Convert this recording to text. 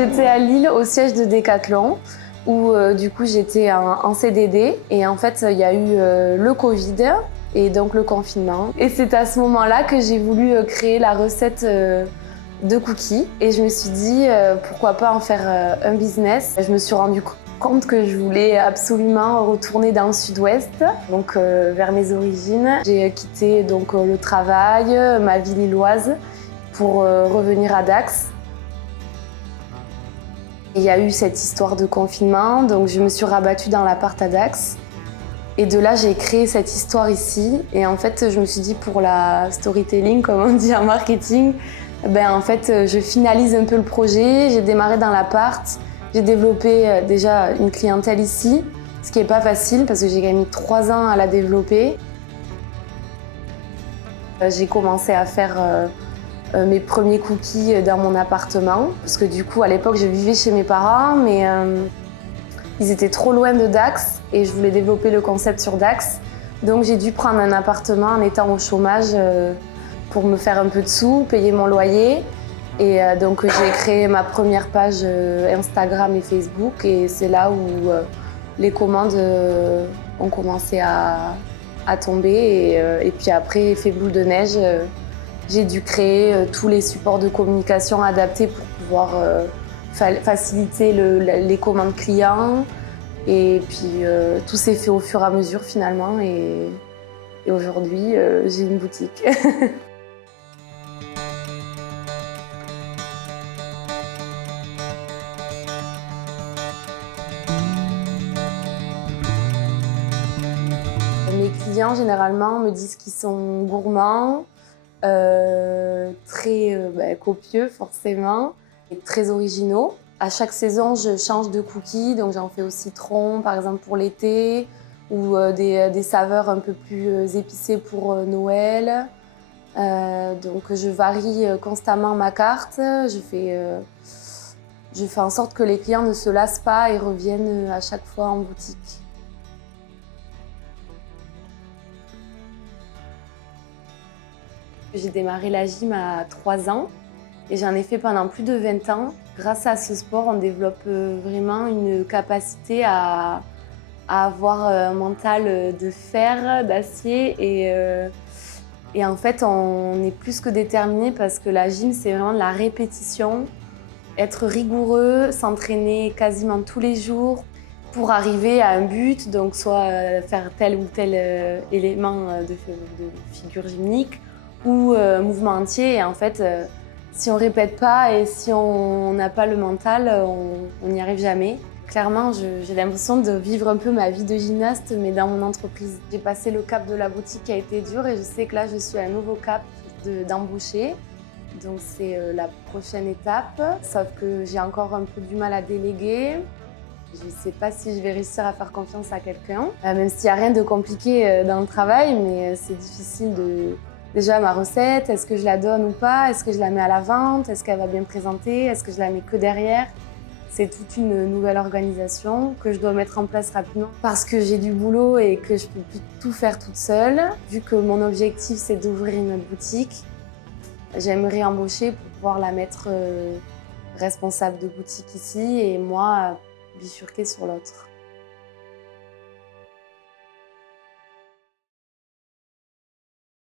J'étais à Lille au siège de Decathlon où du coup j'étais en CDD et en fait il y a eu le Covid et donc le confinement. Et c'est à ce moment-là que j'ai voulu créer la recette de cookies et je me suis dit pourquoi pas en faire un business. Je me suis rendu compte que je voulais absolument retourner dans le sud-ouest, donc vers mes origines. J'ai quitté donc le travail, ma vie lilloise pour revenir à Dax. Il y a eu cette histoire de confinement, donc je me suis rabattue dans l'appart à Dax. Et de là, j'ai créé cette histoire ici. Et en fait, je me suis dit pour la storytelling, comme on dit en marketing, en fait, je finalise un peu le projet. J'ai démarré dans l'appart. J'ai développé déjà une clientèle ici, ce qui n'est pas facile parce que j'ai mis 3 ans à la développer. J'ai commencé à faire mes premiers cookies dans mon appartement. Parce que du coup, à l'époque, je vivais chez mes parents, mais ils étaient trop loin de Dax et je voulais développer le concept sur Dax. Donc j'ai dû prendre un appartement en étant au chômage pour me faire un peu de sous, payer mon loyer. Et donc j'ai créé ma première page Instagram et Facebook et c'est là où les commandes ont commencé à tomber. Et puis après, effet boule de neige, j'ai dû créer tous les supports de communication adaptés pour pouvoir faciliter les commandes clients. Et puis tout s'est fait au fur et à mesure finalement. Et aujourd'hui, j'ai une boutique. Mes clients généralement me disent qu'ils sont gourmands, très copieux forcément, et très originaux. À chaque saison, je change de cookies, donc j'en fais au citron par exemple pour l'été, ou des saveurs un peu plus épicées pour Noël. Donc je varie constamment ma carte, je fais en sorte que les clients ne se lassent pas et reviennent à chaque fois en boutique. J'ai démarré la gym à 3 ans et j'en ai fait pendant plus de 20 ans. Grâce à ce sport, on développe vraiment une capacité à avoir un mental de fer, d'acier et en fait, on est plus que déterminé parce que la gym, c'est vraiment de la répétition, être rigoureux, s'entraîner quasiment tous les jours pour arriver à un but, donc soit faire tel ou tel élément de figure gymnique ou mouvement entier. Et en fait, si on répète pas et si on n'a pas le mental, on n'y arrive jamais. Clairement, j'ai l'impression de vivre un peu ma vie de gymnaste, mais dans mon entreprise. J'ai passé le cap de la boutique qui a été dur et je sais que là, je suis à un nouveau cap d'embaucher. Donc c'est la prochaine étape, sauf que j'ai encore un peu du mal à déléguer. Je ne sais pas si je vais réussir à faire confiance à quelqu'un, même s'il n'y a rien de compliqué dans le travail, mais c'est difficile de... Déjà ma recette, est-ce que je la donne ou pas? Est-ce que je la mets à la vente? Est-ce qu'elle va bien présenter? Est-ce que je la mets que derrière? C'est toute une nouvelle organisation que je dois mettre en place rapidement parce que j'ai du boulot et que je ne peux plus tout faire toute seule. Vu que mon objectif c'est d'ouvrir une autre boutique, j'aimerais embaucher pour pouvoir la mettre responsable de boutique ici et moi bifurquer sur l'autre.